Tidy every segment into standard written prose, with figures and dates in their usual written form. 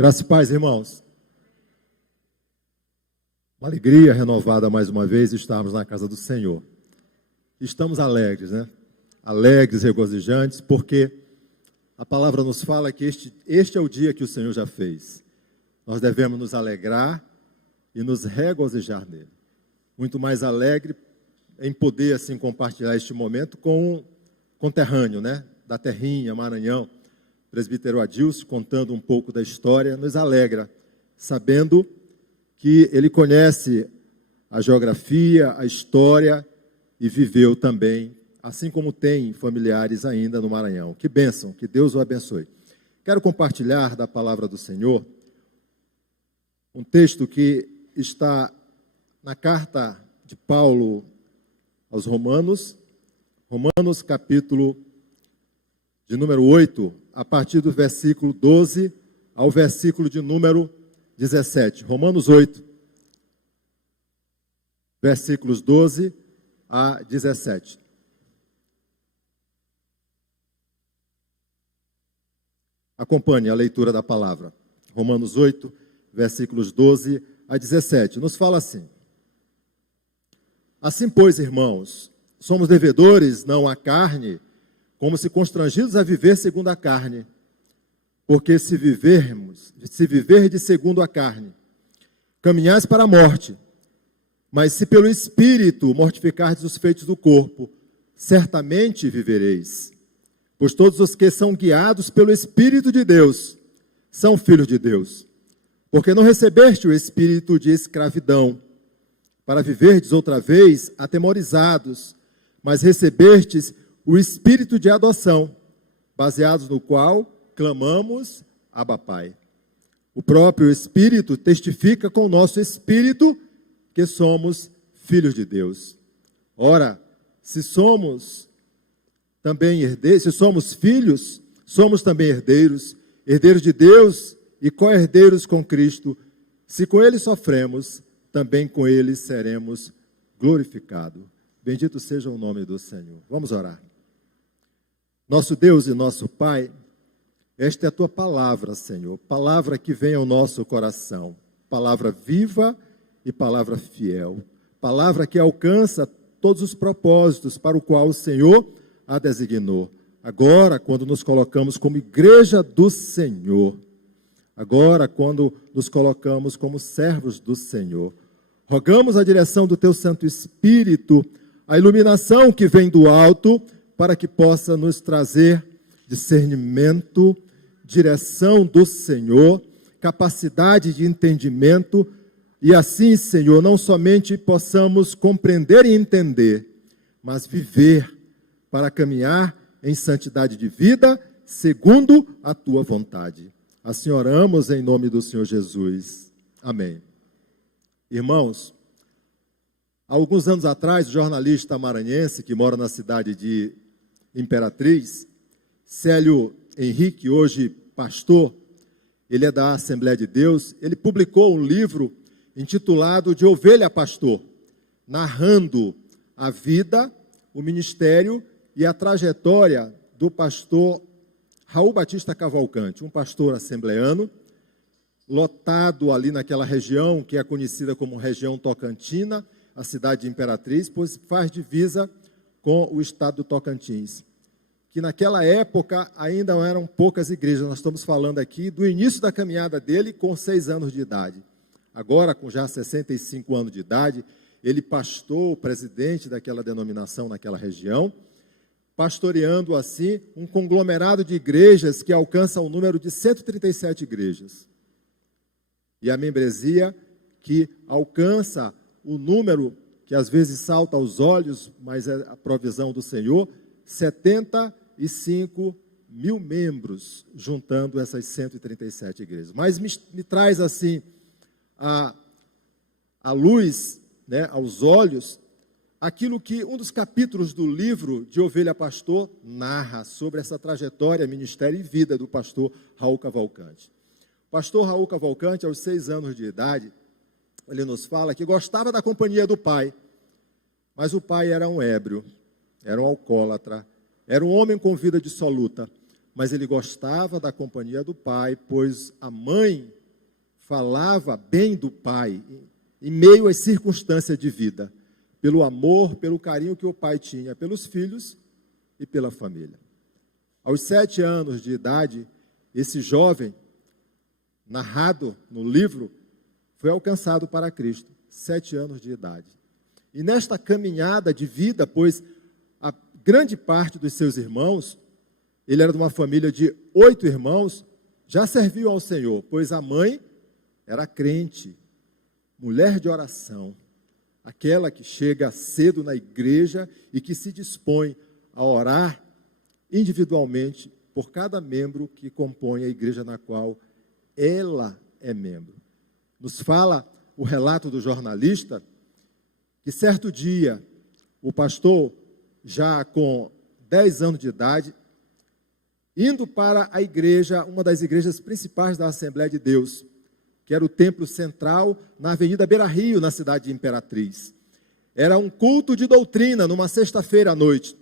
Graças e paz, irmãos. Uma alegria renovada mais uma vez estarmos na casa do Senhor. Estamos alegres, né? Alegres, regozijantes, porque a palavra nos fala que este é o dia que o Senhor já fez. Nós devemos nos alegrar e nos regozijar nele. Muito mais alegre em poder assim compartilhar este momento com um conterrâneo, né? Da terrinha, Maranhão. O presbítero Adilson, contando um pouco da história, nos alegra, sabendo que ele conhece a geografia, a história e viveu também, assim como tem familiares ainda no Maranhão. Que bênção, que Deus o abençoe. Quero compartilhar da palavra do Senhor um texto que está na carta de Paulo aos Romanos, Romanos capítulo de número 8, a partir do versículo 12 ao versículo de número 17. Romanos 8, versículos 12 a 17. Acompanhe a leitura da palavra. Romanos 8, versículos 12 a 17. Nos fala assim: Assim, pois, irmãos, somos devedores não à carne, como se constrangidos a viver segundo a carne. Porque se viverdes segundo a carne, caminhais para a morte. Mas se pelo Espírito mortificardes os feitos do corpo, certamente vivereis. Pois todos os que são guiados pelo Espírito de Deus são filhos de Deus. Porque não recebeste o espírito de escravidão, para viverdes outra vez atemorizados, mas recebestes o espírito de adoção, baseados no qual clamamos, Abba Pai. O próprio Espírito testifica com o nosso espírito que somos filhos de Deus. Ora, se somos também herdeiros, se somos filhos, somos também herdeiros, herdeiros de Deus e co-herdeiros com Cristo. Se com Ele sofremos, também com Ele seremos glorificados. Bendito seja o nome do Senhor. Vamos orar. Nosso Deus e nosso Pai, esta é a Tua palavra, Senhor, palavra que vem ao nosso coração, palavra viva e palavra fiel, palavra que alcança todos os propósitos para o qual o Senhor a designou. Agora, quando nos colocamos como igreja do Senhor, agora, quando nos colocamos como servos do Senhor, rogamos a direção do Teu Santo Espírito, a iluminação que vem do alto, para que possa nos trazer discernimento, direção do Senhor, capacidade de entendimento, e assim, Senhor, não somente possamos compreender e entender, mas viver para caminhar em santidade de vida, segundo a Tua vontade. Assim oramos em nome do Senhor Jesus. Amém. Irmãos, há alguns anos atrás, o jornalista maranhense, que mora na cidade de Imperatriz, Célio Henrique, hoje pastor, ele é da Assembleia de Deus, ele publicou um livro intitulado De Ovelha a Pastor, narrando a vida, o ministério e a trajetória do pastor Raul Batista Cavalcante, um pastor assembleano, lotado ali naquela região que é conhecida como região Tocantina, a cidade de Imperatriz, pois faz divisa com o estado do Tocantins, que naquela época ainda eram poucas igrejas. Nós estamos falando aqui do início da caminhada dele com 6 anos de idade. Agora, com já 65 anos de idade, ele pastou, o presidente daquela denominação naquela região, pastoreando assim um conglomerado de igrejas que alcança o número de 137 igrejas. E a membresia que alcança o número que às vezes salta aos olhos, mas é a provisão do Senhor, 75 mil membros, juntando essas 137 igrejas. Mas me traz assim a luz, né, aos olhos, aquilo que um dos capítulos do livro de Ovelha Pastor narra sobre essa trajetória, ministério e vida do pastor Raul Cavalcante. O pastor Raul Cavalcante, aos 6 anos de idade, ele nos fala que gostava da companhia do pai, mas o pai era um ébrio, era um alcoólatra, era um homem com vida dissoluta. mas ele gostava da companhia do pai, pois a mãe falava bem do pai em meio às circunstâncias de vida, pelo amor, pelo carinho que o pai tinha pelos filhos e pela família. Aos 7 anos de idade, esse jovem, narrado no livro, foi alcançado para Cristo, 7 anos de idade. E nesta caminhada de vida, pois a grande parte dos seus irmãos, ele era de uma família de 8 irmãos, já serviu ao Senhor, pois a mãe era crente, mulher de oração, aquela que chega cedo na igreja e que se dispõe a orar individualmente por cada membro que compõe a igreja na qual ela é membro. Nos fala o relato do jornalista que certo dia o pastor, já com 10 anos de idade, indo para a igreja, uma das igrejas principais da Assembleia de Deus, que era o templo central na Avenida Beira Rio, na cidade de Imperatriz. Era um culto de doutrina, numa sexta-feira à noite,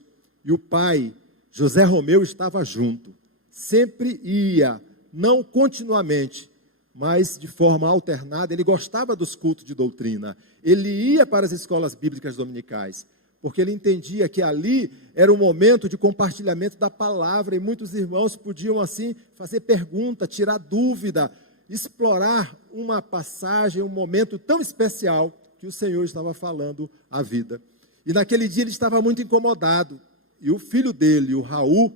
e o pai, José Romeu, estava junto. Sempre ia, não continuamente, mas de forma alternada. Ele gostava dos cultos de doutrina. Ele ia para as escolas bíblicas dominicais, porque ele entendia que ali era um momento de compartilhamento da palavra, e muitos irmãos podiam, assim, fazer pergunta, tirar dúvida, explorar uma passagem, um momento tão especial que o Senhor estava falando à vida. E naquele dia ele estava muito incomodado, e o filho dele, o Raul,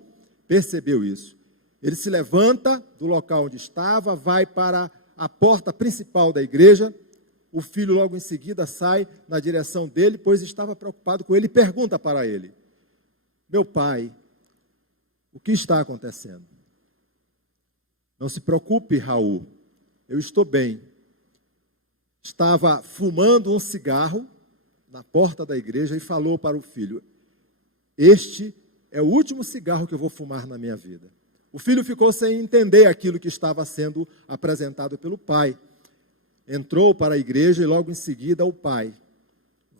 percebeu isso. Ele se levanta do local onde estava, vai para a porta principal da igreja. O filho logo em seguida sai na direção dele, pois estava preocupado com ele, e pergunta para ele: meu pai, o que está acontecendo? Não se preocupe, Raul, eu estou bem. Estava fumando um cigarro na porta da igreja e falou para o filho: este é o último cigarro que eu vou fumar na minha vida. O filho ficou sem entender aquilo que estava sendo apresentado pelo pai. Entrou para a igreja e logo em seguida o pai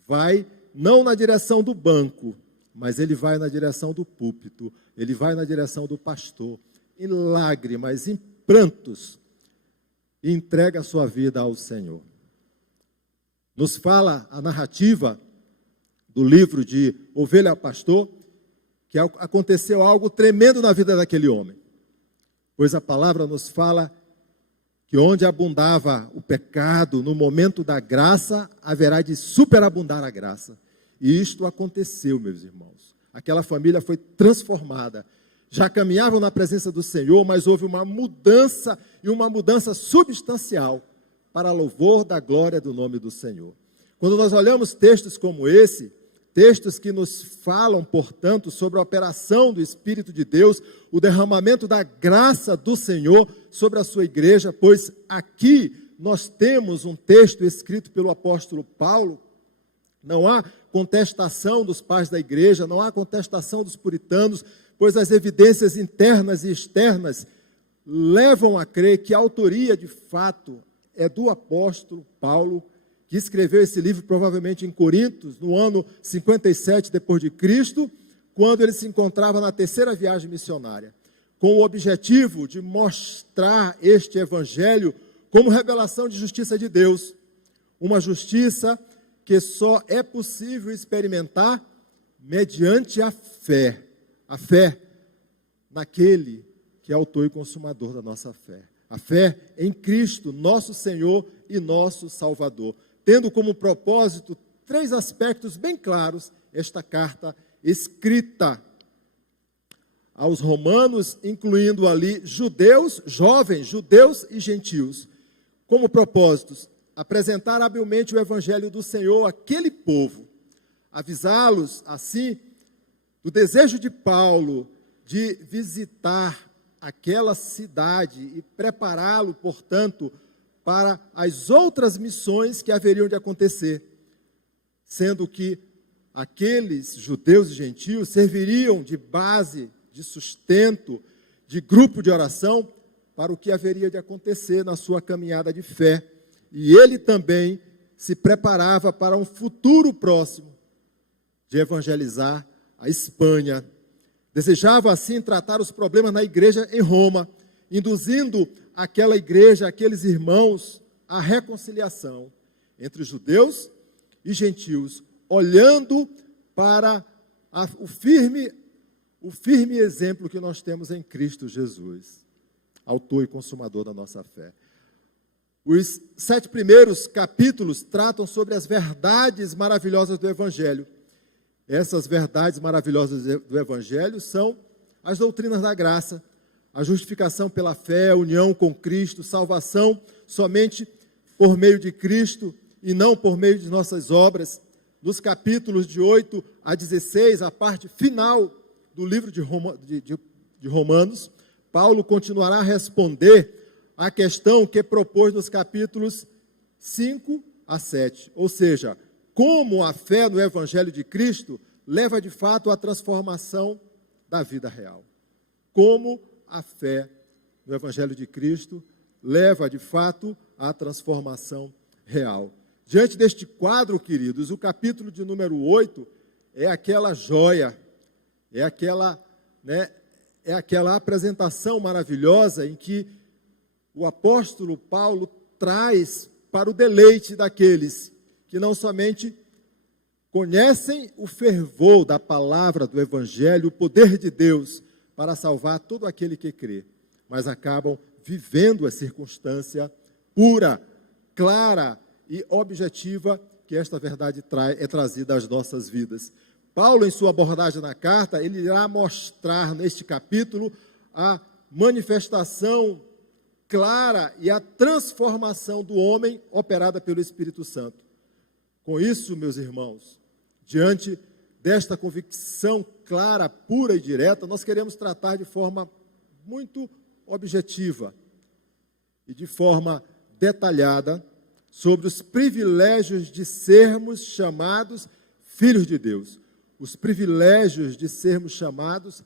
vai não na direção do banco, mas ele vai na direção do púlpito, ele vai na direção do pastor, em lágrimas, em prantos, e entrega a sua vida ao Senhor. Nos fala a narrativa do livro de Ovelha ao Pastor, que aconteceu algo tremendo na vida daquele homem, pois a palavra nos fala que onde abundava o pecado, no momento da graça, haverá de superabundar a graça. E isto aconteceu, meus irmãos. Aquela família foi transformada. Já caminhavam na presença do Senhor, mas houve uma mudança, e uma mudança substancial, para louvor da glória do nome do Senhor. Quando nós olhamos textos como esse, textos que nos falam, portanto, sobre a operação do Espírito de Deus, o derramamento da graça do Senhor sobre a sua igreja, pois aqui nós temos um texto escrito pelo apóstolo Paulo. Não há contestação dos pais da igreja, não há contestação dos puritanos, pois as evidências internas e externas levam a crer que a autoria, de fato, é do apóstolo Paulo, que escreveu esse livro provavelmente em Corinto, no ano 57 depois de Cristo, quando ele se encontrava na 3ª viagem missionária, com o objetivo de mostrar este evangelho como revelação de justiça de Deus, uma justiça que só é possível experimentar mediante a fé naquele que é autor e consumador da nossa fé, a fé em Cristo, nosso Senhor e nosso Salvador, tendo como propósito 3 aspectos bem claros esta carta escrita aos romanos, incluindo ali judeus, jovens, judeus e gentios. Como propósitos, apresentar habilmente o evangelho do Senhor àquele povo, avisá-los, assim, do desejo de Paulo de visitar aquela cidade e prepará-lo, portanto, para as outras missões que haveriam de acontecer, sendo que aqueles judeus e gentios serviriam de base, de sustento, de grupo de oração para o que haveria de acontecer na sua caminhada de fé. E ele também se preparava para um futuro próximo de evangelizar a Espanha, Desejava, assim, tratar os problemas na igreja em Roma, induzindo aquela igreja, aqueles irmãos, à reconciliação entre judeus e gentios, olhando para o firme exemplo que nós temos em Cristo Jesus, autor e consumador da nossa fé. Os 7 primeiros capítulos tratam sobre as verdades maravilhosas do Evangelho. Essas verdades maravilhosas do Evangelho são as doutrinas da graça, a justificação pela fé, a união com Cristo, salvação somente por meio de Cristo e não por meio de nossas obras. Nos capítulos de 8 a 16, a parte final do livro de Romanos, Paulo continuará a responder a questão que propôs nos capítulos 5 a 7, ou seja, como a fé no Evangelho de Cristo leva de fato à transformação da vida real. Como a fé no Evangelho de Cristo leva de fato à transformação real. Diante deste quadro, queridos, o capítulo de número 8 é aquela joia, é aquela apresentação maravilhosa em que o apóstolo Paulo traz para o deleite daqueles que não somente conhecem o fervor da palavra do Evangelho, o poder de Deus para salvar todo aquele que crê, mas acabam vivendo a circunstância pura, clara e objetiva que esta verdade é trazida às nossas vidas. Paulo, em sua abordagem na carta, ele irá mostrar neste capítulo a manifestação clara e a transformação do homem operada pelo Espírito Santo. Com isso, meus irmãos, diante desta convicção clara, pura e direta, nós queremos tratar de forma muito objetiva e de forma detalhada sobre os privilégios de sermos chamados filhos de Deus. Os privilégios de sermos chamados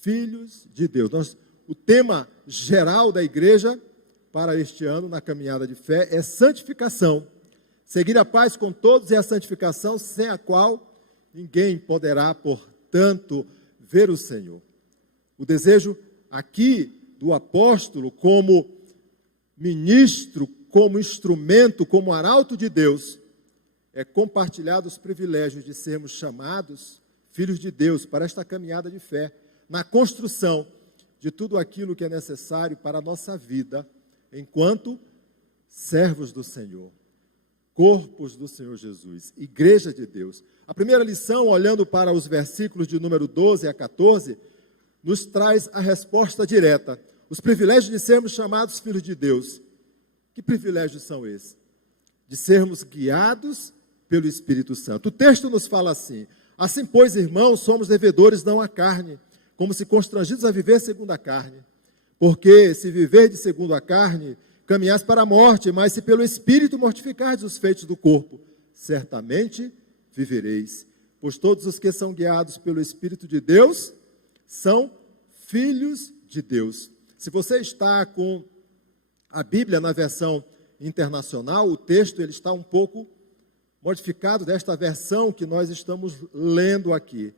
filhos de Deus. O tema geral da igreja para este ano, na caminhada de fé, é santificação. Seguir a paz com todos é a santificação, sem a qual ninguém poderá, portanto, ver o Senhor. O desejo aqui do apóstolo, como ministro, como instrumento, como arauto de Deus, é compartilhar dos privilégios de sermos chamados filhos de Deus para esta caminhada de fé, na construção de tudo aquilo que é necessário para a nossa vida, enquanto servos do Senhor, corpos do Senhor Jesus, igreja de Deus. A primeira lição, olhando para os versículos de número 12 a 14, nos traz a resposta direta. Os privilégios de sermos chamados filhos de Deus. Que privilégios são esses? De sermos guiados pelo Espírito Santo. O texto nos fala assim: assim, pois, irmãos, somos devedores não à carne, como se constrangidos a viver segundo a carne. Porque se viverdes segundo a carne, caminhais para a morte, mas se pelo Espírito mortificardes os feitos do corpo, certamente vivereis. Pois todos os que são guiados pelo Espírito de Deus são filhos de Deus. Se você está com a Bíblia na versão internacional, o texto ele está um pouco modificado desta versão que nós estamos lendo aqui,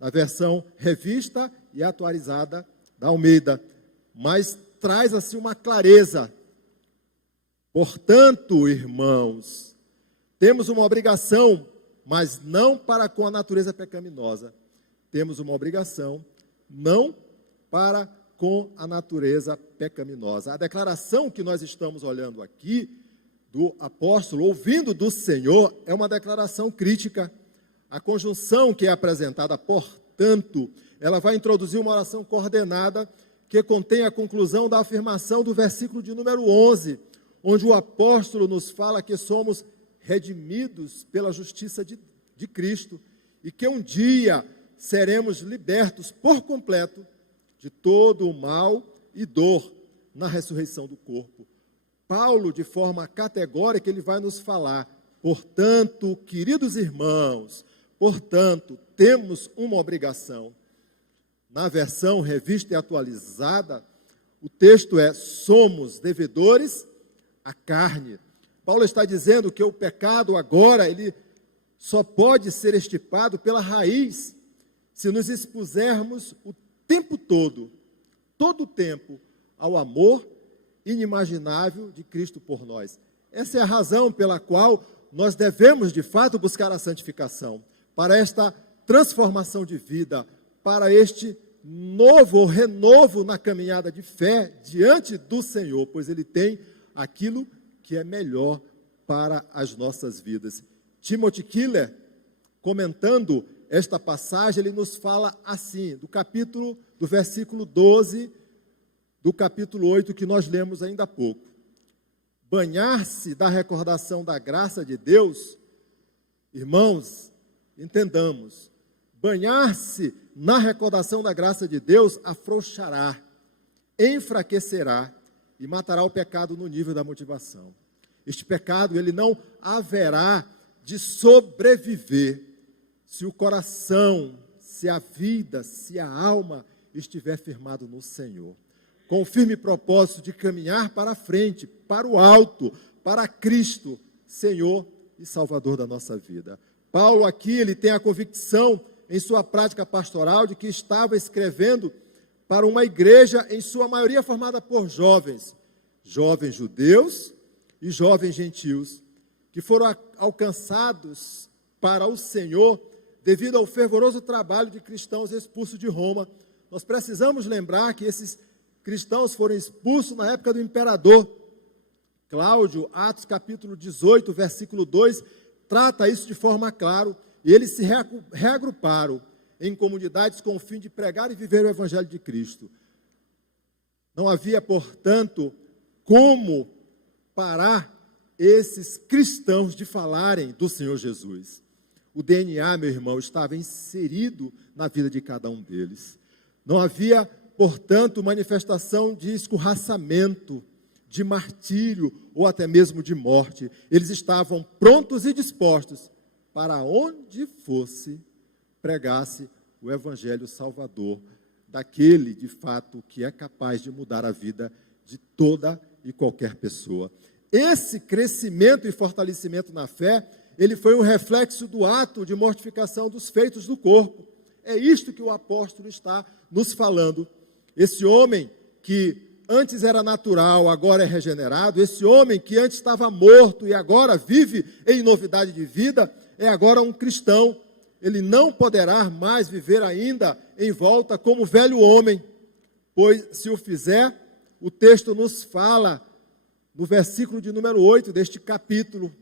na versão revista e atualizada da Almeida, mas traz assim uma clareza. Portanto, irmãos, temos uma obrigação, mas não para com a natureza pecaminosa. Temos uma obrigação, não para com a natureza pecaminosa. A declaração que nós estamos olhando aqui, do apóstolo, ouvindo do Senhor, é uma declaração crítica. A conjunção que é apresentada, portanto, ela vai introduzir uma oração coordenada que contém a conclusão da afirmação do versículo de número 11, onde o apóstolo nos fala que somos redimidos pela justiça de Cristo e que um dia seremos libertos por completo de todo o mal e dor na ressurreição do corpo. Paulo, de forma categórica, ele vai nos falar: portanto, queridos irmãos, portanto, temos uma obrigação. Na versão revista e atualizada, o texto é: somos devedores à carne. Paulo está dizendo que o pecado agora, ele só pode ser extirpado pela raiz, se nos expusermos o tempo todo o tempo, ao amor inimaginável de Cristo por nós. Essa é a razão pela qual nós devemos, de fato, buscar a santificação, para esta transformação de vida, para este novo ou renovo na caminhada de fé diante do Senhor, pois Ele tem aquilo que é melhor para as nossas vidas. Timothy Keller, comentando esta passagem, ele nos fala assim, do versículo 12, do capítulo 8, que nós lemos ainda há pouco. Banhar-se da recordação da graça de Deus, irmãos, entendamos, banhar-se na recordação da graça de Deus afrouxará, enfraquecerá e matará o pecado no nível da motivação. Este pecado, ele não haverá de sobreviver se o coração, se a vida, se a alma estiver firmado no Senhor, com o firme propósito de caminhar para a frente, para o alto, para Cristo, Senhor e Salvador da nossa vida. Paulo aqui, ele tem a convicção em sua prática pastoral de que estava escrevendo para uma igreja, em sua maioria formada por jovens judeus e jovens gentios, que foram alcançados para o Senhor devido ao fervoroso trabalho de cristãos expulsos de Roma. Nós precisamos lembrar que esses cristãos foram expulsos na época do imperador Cláudio. Atos capítulo 18, versículo 2, trata isso de forma clara, e eles se reagruparam em comunidades com o fim de pregar e viver o Evangelho de Cristo. Não havia, portanto, como parar esses cristãos de falarem do Senhor Jesus. O DNA, meu irmão, estava inserido na vida de cada um deles. Não havia, portanto, manifestação de escorraçamento, de martírio ou até mesmo de morte. Eles estavam prontos e dispostos para onde fosse, pregasse o Evangelho Salvador, daquele, de fato, que é capaz de mudar a vida de toda e qualquer pessoa. Esse crescimento e fortalecimento na fé, ele foi um reflexo do ato de mortificação dos feitos do corpo. É isto que o apóstolo está nos falando. Esse homem que antes era natural, agora é regenerado, esse homem que antes estava morto e agora vive em novidade de vida, é agora um cristão. Ele não poderá mais viver ainda em volta como velho homem, pois se o fizer, o texto nos fala, no versículo de número 8 deste capítulo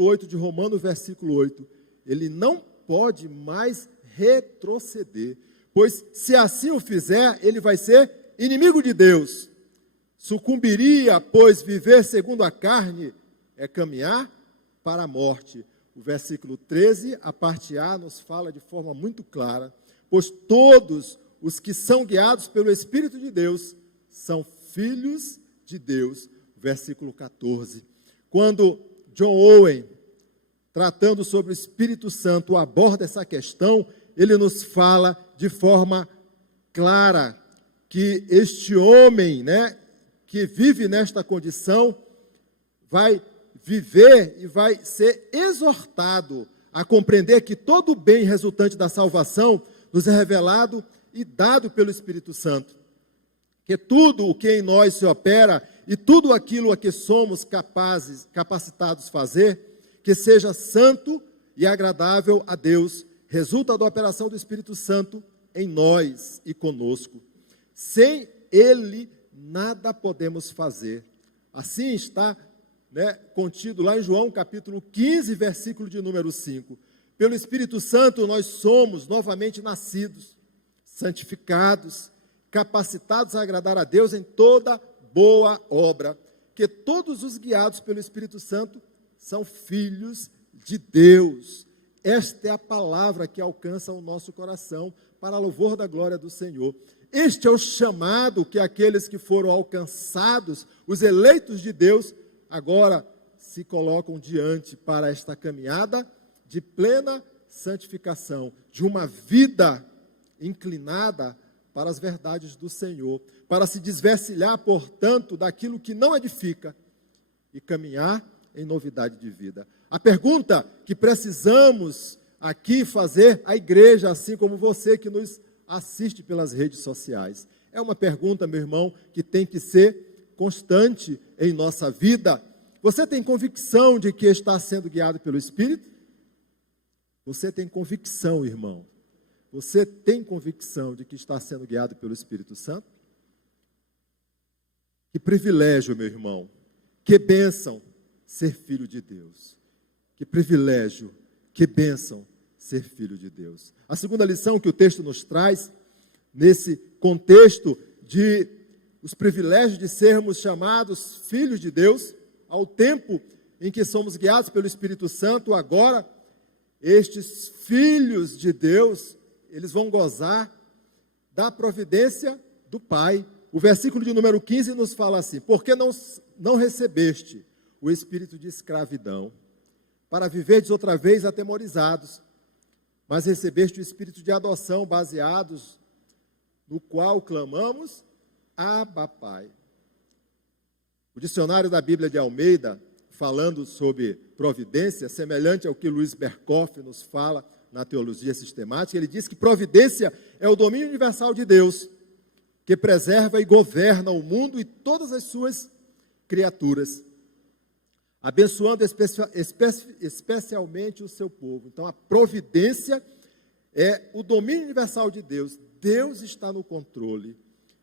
8 de Romanos, versículo 8, ele não pode mais retroceder, pois se assim o fizer, ele vai ser inimigo de Deus. Sucumbiria, pois viver segundo a carne é caminhar para a morte. O versículo 13, a parte A, nos fala de forma muito clara, pois todos os que são guiados pelo Espírito de Deus são filhos de Deus. Versículo 14. Quando John Owen, tratando sobre o Espírito Santo, aborda essa questão, ele nos fala de forma clara que este homem, que vive nesta condição, vai viver e vai ser exortado a compreender que todo o bem resultante da salvação nos é revelado e dado pelo Espírito Santo. Que tudo o que em nós se opera e tudo aquilo a que somos capacitados fazer, que seja santo e agradável a Deus, resulta da operação do Espírito Santo em nós e conosco. Sem Ele, nada podemos fazer. Assim está contido lá em João, capítulo 15, versículo de número 5. Pelo Espírito Santo nós somos novamente nascidos, santificados, capacitados a agradar a Deus em toda boa obra, que todos os guiados pelo Espírito Santo são filhos de Deus. Esta é a palavra que alcança o nosso coração para louvor da glória do Senhor. Este é o chamado que aqueles que foram alcançados, os eleitos de Deus, agora se colocam diante para esta caminhada de plena santificação, de uma vida inclinada para as verdades do Senhor, para se desvencilhar, portanto, daquilo que não edifica e caminhar em novidade de vida. A pergunta que precisamos aqui fazer a igreja, assim como você que nos assiste pelas redes sociais? É uma pergunta, meu irmão, que tem que ser constante em nossa vida. Você tem convicção de que está sendo guiado pelo Espírito? Você tem convicção, irmão? Você tem convicção de que está sendo guiado pelo Espírito Santo? Que privilégio, meu irmão. Que bênção ser filho de Deus. Que privilégio, que bênção ser filho de Deus. A segunda lição que o texto nos traz, nesse contexto de os privilégios de sermos chamados filhos de Deus, ao tempo em que somos guiados pelo Espírito Santo, agora, estes filhos de Deus, eles vão gozar da providência do Pai. O versículo de número 15 nos fala assim: porque não recebeste o espírito de escravidão, para viverdes outra vez atemorizados, mas recebeste o espírito de adoção, baseados no qual clamamos, Abba, Pai. O dicionário da Bíblia de Almeida, falando sobre providência, semelhante ao que Luiz Berkoff nos fala na teologia sistemática, ele diz que providência é o domínio universal de Deus, que preserva e governa o mundo e todas as suas criaturas, abençoando especialmente o seu povo. Então, a providência é o domínio universal de Deus. Deus está no controle.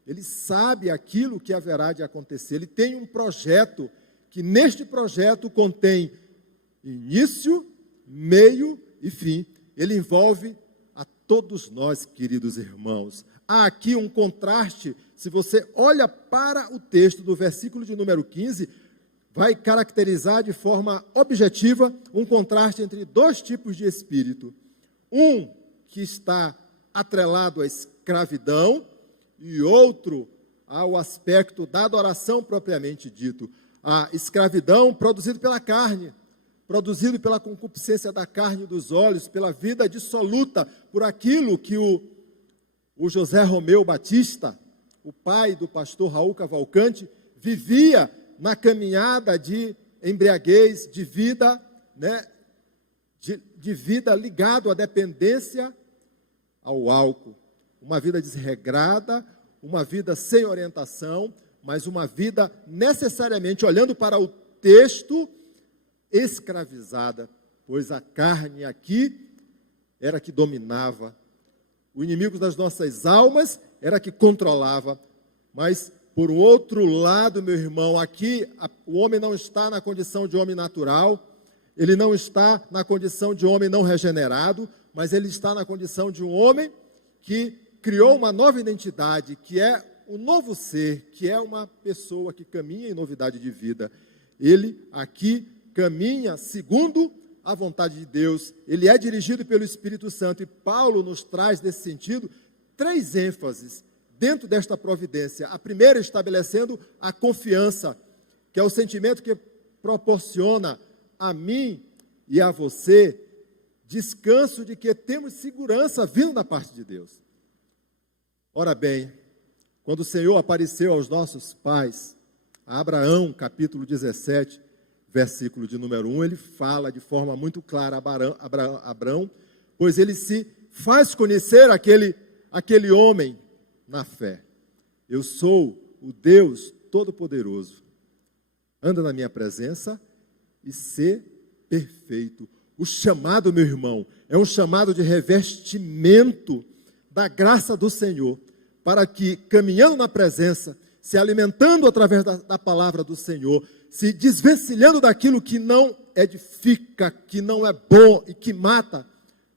Ele sabe aquilo que haverá de acontecer. Ele tem um projeto, que neste projeto contém início, meio e fim. Ele envolve a todos nós, queridos irmãos. Há aqui um contraste. Se você olha para o texto do versículo de número 15, vai caracterizar de forma objetiva um contraste entre dois tipos de espírito. Um que está atrelado à escravidão e outro ao aspecto da adoração propriamente dito. A escravidão produzida pela carne, produzido pela concupiscência da carne e dos olhos, pela vida dissoluta, por aquilo que o José Romeu Batista, o pai do pastor Raul Cavalcante, vivia na caminhada de embriaguez, de vida, né, de vida ligado à dependência ao álcool. Uma vida desregrada, uma vida sem orientação, mas uma vida necessariamente, olhando para o texto, escravizada, pois a carne aqui era que dominava. O inimigo das nossas almas era que controlava. Mas, por outro lado, meu irmão, aqui o homem não está na condição de homem natural, ele não está na condição de homem não regenerado, mas ele está na condição de um homem que criou uma nova identidade, que é um novo ser, que é uma pessoa que caminha em novidade de vida. Ele aqui caminha segundo a vontade de Deus, ele é dirigido pelo Espírito Santo, e Paulo nos traz, nesse sentido, 3 ênfases dentro desta providência. A primeira, estabelecendo a confiança, que é o sentimento que proporciona a mim e a você descanso de que temos segurança vindo da parte de Deus. Ora bem, quando o Senhor apareceu aos nossos pais, a Abraão, capítulo 17, versículo de número 1, ele fala de forma muito clara a Abraão, pois ele se faz conhecer aquele homem na fé. Eu sou o Deus Todo-Poderoso. Anda na minha presença e ser perfeito. O chamado, meu irmão, é um chamado de revestimento da graça do Senhor, para que, caminhando na presença, se alimentando através da palavra do Senhor, se desvencilhando daquilo que não edifica, que não é bom e que mata,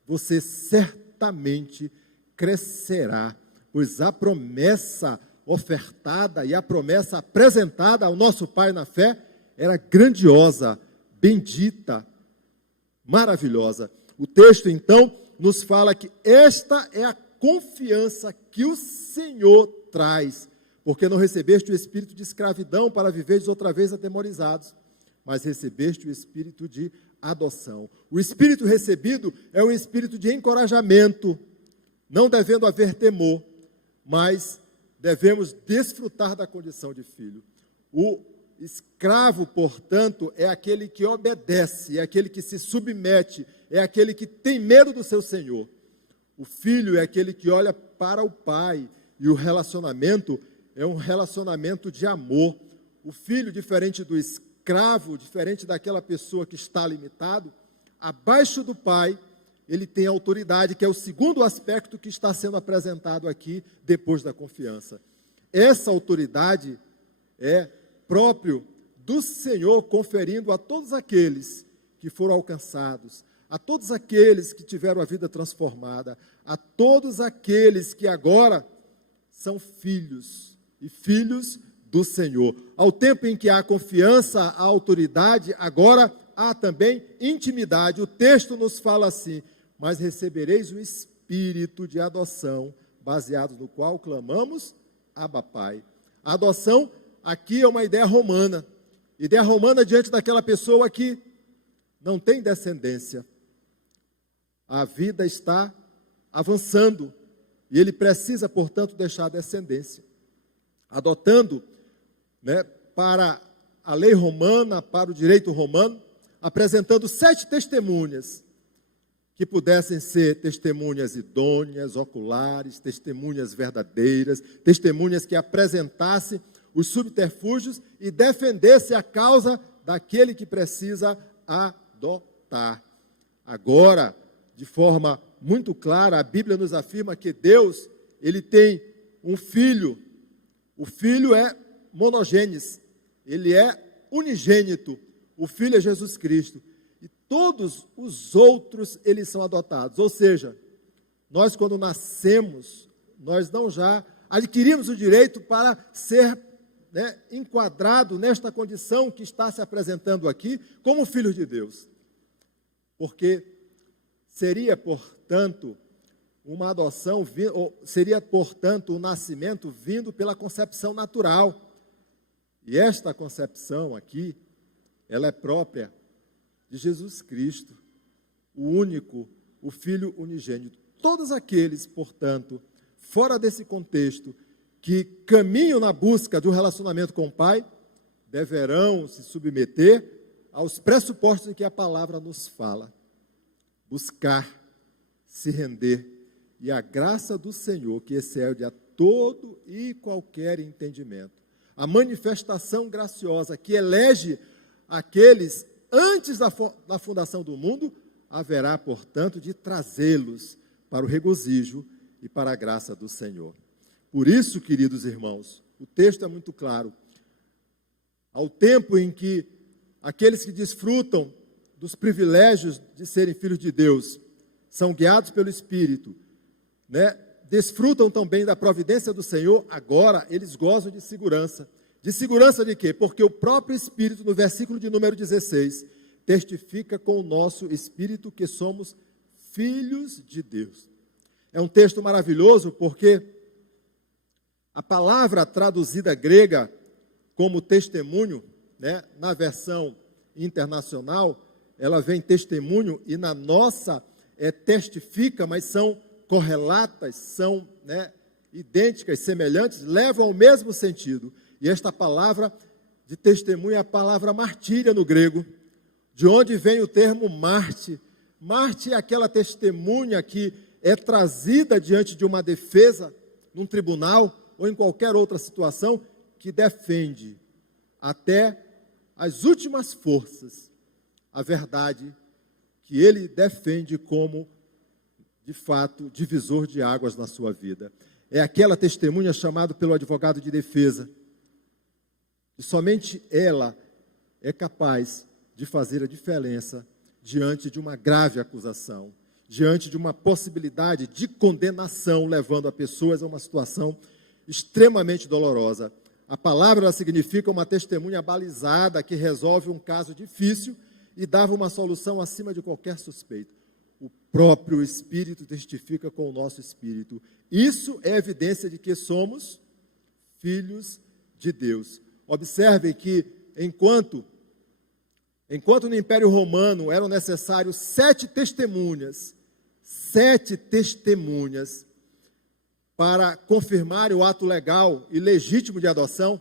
você certamente crescerá, pois a promessa ofertada e a promessa apresentada ao nosso Pai na fé era grandiosa, bendita, maravilhosa. O texto, então, nos fala que esta é a confiança que o Senhor traz, porque não recebeste o espírito de escravidão para viveres outra vez atemorizados, mas recebeste o espírito de adoção. O espírito recebido é um espírito de encorajamento, não devendo haver temor, mas devemos desfrutar da condição de filho. O Escravo, portanto, é aquele que obedece, é aquele que se submete, é aquele que tem medo do seu senhor. O filho é aquele que olha para o pai, e o relacionamento é um relacionamento de amor. O filho, diferente do escravo, diferente daquela pessoa que está limitado, abaixo do pai, ele tem autoridade, que é o segundo aspecto que está sendo apresentado aqui, depois da confiança. Essa autoridade é próprio do Senhor, conferindo a todos aqueles que foram alcançados, a todos aqueles que tiveram a vida transformada, a todos aqueles que agora são filhos e filhos do Senhor. Ao tempo em que há confiança, há autoridade, agora há também intimidade. O texto nos fala assim: mas recebereis o Espírito de adoção, baseado no qual clamamos, Abba, Pai. A adoção aqui é uma ideia romana diante daquela pessoa que não tem descendência. A vida está avançando e ele precisa, portanto, deixar a descendência. Adotando, para a lei romana, para o direito romano, apresentando 7 testemunhas, que pudessem ser testemunhas idôneas, oculares, testemunhas verdadeiras, testemunhas que apresentassem os subterfúgios e defendesse a causa daquele que precisa adotar. Agora, de forma muito clara, a Bíblia nos afirma que Deus, ele tem um filho. O filho é monogênes, ele é unigênito. O filho é Jesus Cristo. E todos os outros, eles são adotados. Ou seja, nós quando nascemos, nós não já adquirimos o direito para ser enquadrado nesta condição que está se apresentando aqui, como filho de Deus. Porque seria, portanto, uma adoção, seria, portanto, um nascimento vindo pela concepção natural. E esta concepção aqui, ela é própria de Jesus Cristo, o único, o Filho unigênito. Todos aqueles, portanto, fora desse contexto, que caminham na busca de um relacionamento com o Pai, deverão se submeter aos pressupostos em que a palavra nos fala. Buscar, se render, e a graça do Senhor, que excede a todo e qualquer entendimento. A manifestação graciosa que elege aqueles antes da fundação do mundo, haverá, portanto, de trazê-los para o regozijo e para a graça do Senhor. Por isso, queridos irmãos, o texto é muito claro. Ao tempo em que aqueles que desfrutam dos privilégios de serem filhos de Deus são guiados pelo Espírito, desfrutam também da providência do Senhor, agora eles gozam de segurança. De segurança de quê? Porque o próprio Espírito, no versículo de número 16, testifica com o nosso Espírito que somos filhos de Deus. É um texto maravilhoso porque a palavra traduzida grega como testemunho, na versão internacional, ela vem testemunho, e na nossa testifica, mas são correlatas, são idênticas, semelhantes, levam ao mesmo sentido. E esta palavra de testemunho é a palavra martíria no grego, de onde vem o termo Marte. Marte é aquela testemunha que é trazida diante de uma defesa, num tribunal, ou em qualquer outra situação, que defende até as últimas forças a verdade que ele defende como, de fato, divisor de águas na sua vida. É aquela testemunha chamada pelo advogado de defesa, e somente ela é capaz de fazer a diferença diante de uma grave acusação, diante de uma possibilidade de condenação, levando a pessoas a uma situação extremamente dolorosa. A palavra ela significa uma testemunha balizada que resolve um caso difícil e dava uma solução acima de qualquer suspeito. O próprio Espírito testifica com o nosso espírito. Isso é evidência de que somos filhos de Deus. Observem que enquanto no Império Romano eram necessários 7 testemunhas para confirmar o ato legal e legítimo de adoção,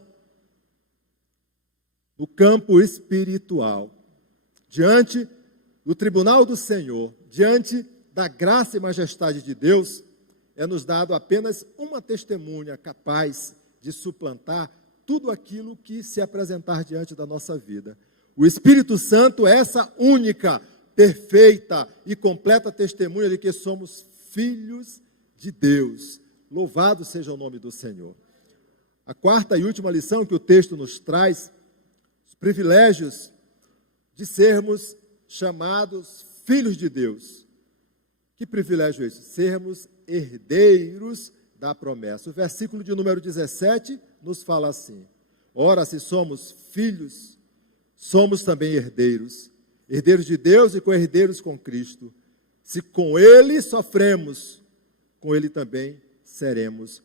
no campo espiritual, diante do tribunal do Senhor, diante da graça e majestade de Deus, é nos dado apenas uma testemunha capaz de suplantar tudo aquilo que se apresentar diante da nossa vida. O Espírito Santo é essa única, perfeita e completa testemunha de que somos filhos de Deus. Louvado seja o nome do Senhor. A quarta e última lição que o texto nos traz, os privilégios de sermos chamados filhos de Deus. Que privilégio é esse? Sermos herdeiros da promessa. O versículo de número 17 nos fala assim: ora, se somos filhos, somos também herdeiros, herdeiros de Deus e co-herdeiros com Cristo. Se com Ele sofremos, com Ele também seremos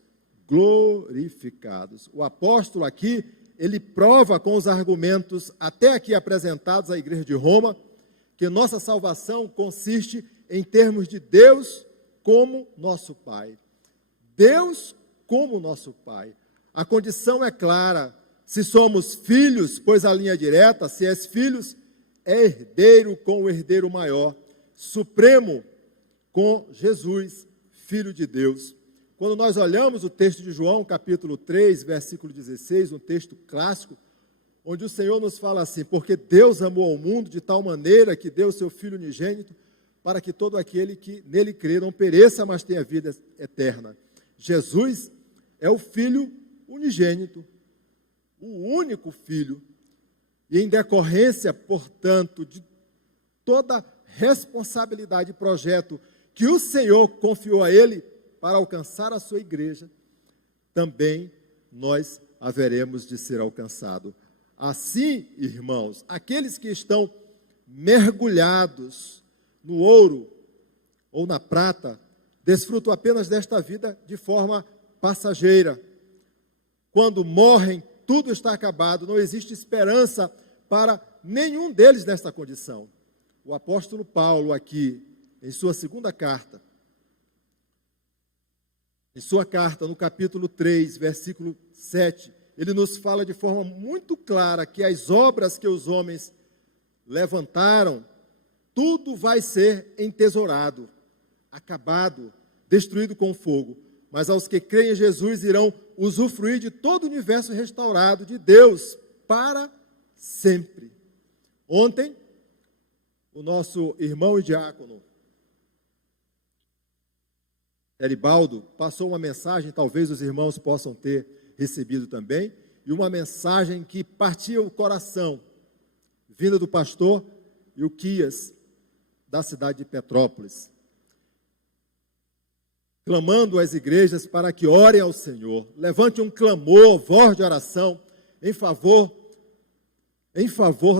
glorificados. O apóstolo aqui, ele prova com os argumentos até aqui apresentados à igreja de Roma, que nossa salvação consiste em termos de Deus como nosso Pai. Deus como nosso Pai. A condição é clara: se somos filhos, pois a linha direta, se és filhos, é herdeiro com o herdeiro maior, supremo com Jesus, Filho de Deus. Quando nós olhamos o texto de João, capítulo 3, versículo 16, um texto clássico, onde o Senhor nos fala assim: porque Deus amou ao mundo de tal maneira que deu o seu Filho unigênito, para que todo aquele que nele crê não pereça, mas tenha vida eterna. Jesus é o Filho unigênito, o único Filho, e em decorrência, portanto, de toda responsabilidade e projeto que o Senhor confiou a Ele para alcançar a sua igreja, também nós haveremos de ser alcançados. Assim, irmãos, aqueles que estão mergulhados no ouro ou na prata, desfrutam apenas desta vida de forma passageira. Quando morrem, tudo está acabado, não existe esperança para nenhum deles nesta condição. O apóstolo Paulo aqui, em sua segunda carta, em sua carta, no capítulo 3, versículo 7, ele nos fala de forma muito clara que as obras que os homens levantaram, tudo vai ser entesourado, acabado, destruído com fogo. Mas aos que creem em Jesus irão usufruir de todo o universo restaurado de Deus para sempre. Ontem, o nosso irmão e diácono, Eribaldo, passou uma mensagem, talvez os irmãos possam ter recebido também, e uma mensagem que partia o coração, vinda do pastor Ilquias, da cidade de Petrópolis, clamando às igrejas para que orem ao Senhor, levante um clamor, voz de oração, em favor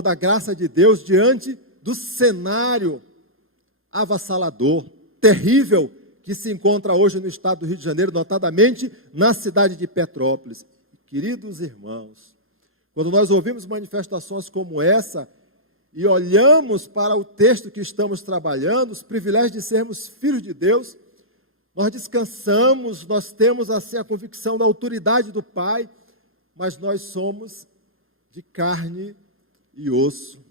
da graça de Deus diante do cenário avassalador, terrível, que se encontra hoje no estado do Rio de Janeiro, notadamente na cidade de Petrópolis. Queridos irmãos, quando nós ouvimos manifestações como essa e olhamos para o texto que estamos trabalhando, os privilégios de sermos filhos de Deus, nós descansamos, nós temos assim a convicção da autoridade do Pai, mas nós somos de carne e osso.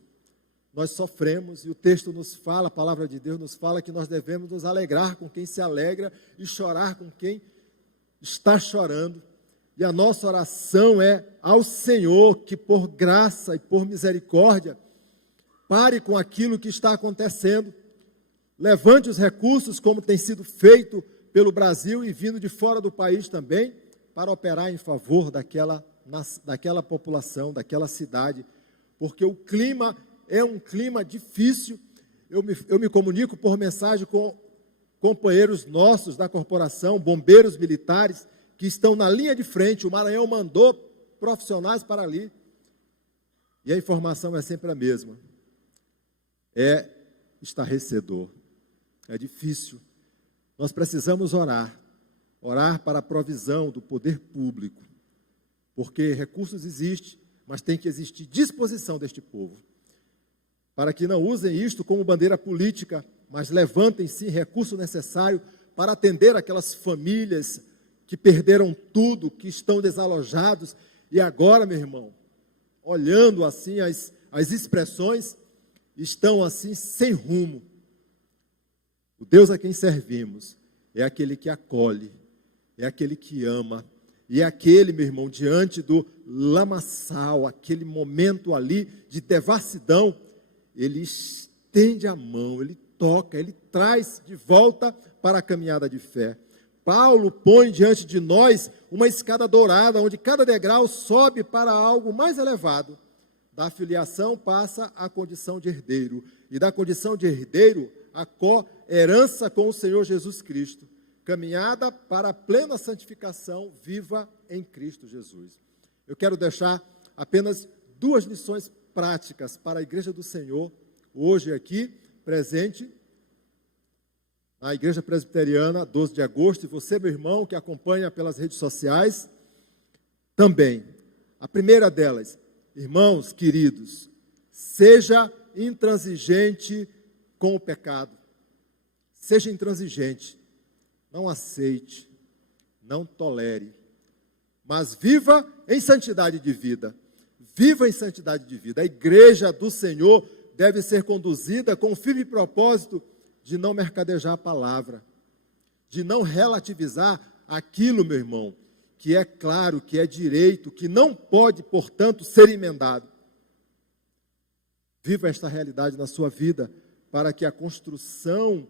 Nós sofremos, e o texto nos fala, a palavra de Deus nos fala que nós devemos nos alegrar com quem se alegra e chorar com quem está chorando. E a nossa oração é ao Senhor que, por graça e por misericórdia, pare com aquilo que está acontecendo, levante os recursos, como tem sido feito pelo Brasil e vindo de fora do país também, para operar em favor daquela população, daquela cidade, porque o clima é um clima difícil. Eu me comunico por mensagem com companheiros nossos da corporação, bombeiros militares, que estão na linha de frente. O Maranhão mandou profissionais para ali, e a informação é sempre a mesma. É estarrecedor, é difícil. Nós precisamos orar para a provisão do poder público, porque recursos existem, mas tem que existir disposição deste povo, para que não usem isto como bandeira política, mas levantem sim recurso necessário para atender aquelas famílias que perderam tudo, que estão desalojados. E agora, meu irmão, olhando assim as expressões, estão assim sem rumo. O Deus a quem servimos é aquele que acolhe, é aquele que ama, e é aquele, meu irmão, diante do lamaçal, aquele momento ali de devassidão, ele estende a mão, ele toca, ele traz de volta para a caminhada de fé. Paulo põe diante de nós uma escada dourada, onde cada degrau sobe para algo mais elevado. Da filiação passa à condição de herdeiro, e da condição de herdeiro a co-herança com o Senhor Jesus Cristo, caminhada para a plena santificação viva em Cristo Jesus. Eu quero deixar apenas 2 lições práticas para a Igreja do Senhor, hoje aqui, presente, na Igreja Presbiteriana, 12 de agosto, e você, meu irmão, que acompanha pelas redes sociais, também. A primeira delas, irmãos queridos, seja intransigente com o pecado. Seja intransigente. Não aceite, não tolere, mas viva em santidade de vida. Viva em santidade de vida. A igreja do Senhor deve ser conduzida com o firme propósito de não mercadejar a palavra, de não relativizar aquilo, meu irmão, que é claro, que é direito, que não pode, portanto, ser emendado. Viva esta realidade na sua vida, para que a construção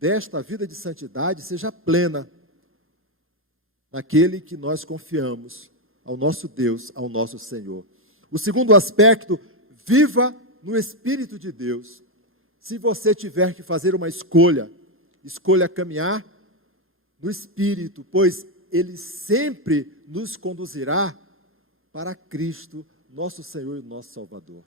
desta vida de santidade seja plena naquele que nós confiamos, ao nosso Deus, ao nosso Senhor. O segundo aspecto, viva no Espírito de Deus. Se você tiver que fazer uma escolha, escolha caminhar no Espírito, pois Ele sempre nos conduzirá para Cristo, nosso Senhor e nosso Salvador.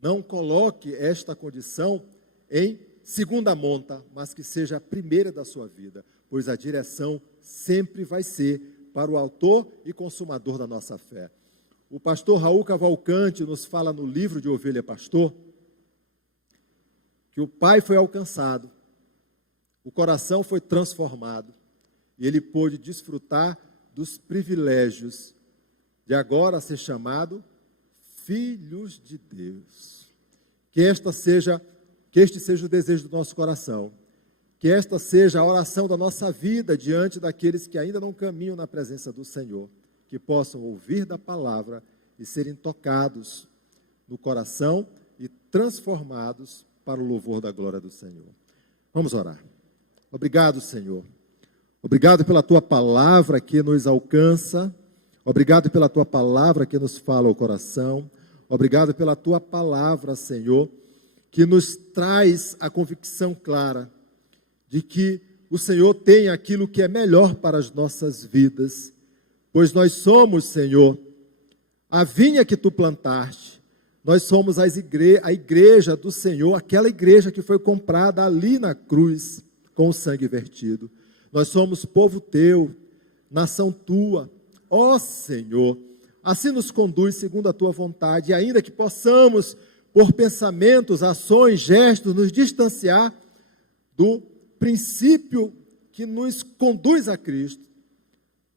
Não coloque esta condição em segunda monta, mas que seja a primeira da sua vida, pois a direção sempre vai ser para o autor e consumador da nossa fé. O pastor Raul Cavalcante nos fala no livro de Ovelha Pastor, que o pai foi alcançado, o coração foi transformado, e ele pôde desfrutar dos privilégios de agora ser chamado filhos de Deus. Que este seja o desejo do nosso coração, que esta seja a oração da nossa vida diante daqueles que ainda não caminham na presença do Senhor, que possam ouvir da palavra e serem tocados no coração e transformados para o louvor da glória do Senhor. Vamos orar. Obrigado, Senhor. Obrigado pela Tua palavra que nos alcança. Obrigado pela Tua palavra que nos fala ao coração. Obrigado pela Tua palavra, Senhor, que nos traz a convicção clara de que o Senhor tem aquilo que é melhor para as nossas vidas, pois nós somos, Senhor, a vinha que Tu plantaste, nós somos a igreja do Senhor, aquela igreja que foi comprada ali na cruz, com o sangue vertido. Nós somos povo Teu, nação Tua, ó Senhor, assim nos conduz segundo a Tua vontade, e ainda que possamos, por pensamentos, ações, gestos, nos distanciar do princípio que nos conduz a Cristo,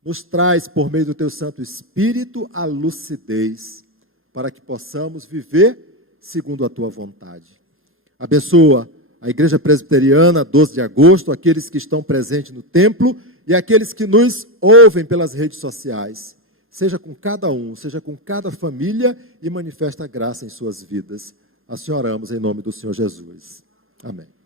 nos traz, por meio do Teu Santo Espírito, a lucidez, para que possamos viver segundo a Tua vontade. Abençoa a Igreja Presbiteriana, 12 de agosto, aqueles que estão presentes no templo e aqueles que nos ouvem pelas redes sociais. Seja com cada um, seja com cada família e manifesta a graça em suas vidas. Assim oramos em nome do Senhor Jesus. Amém.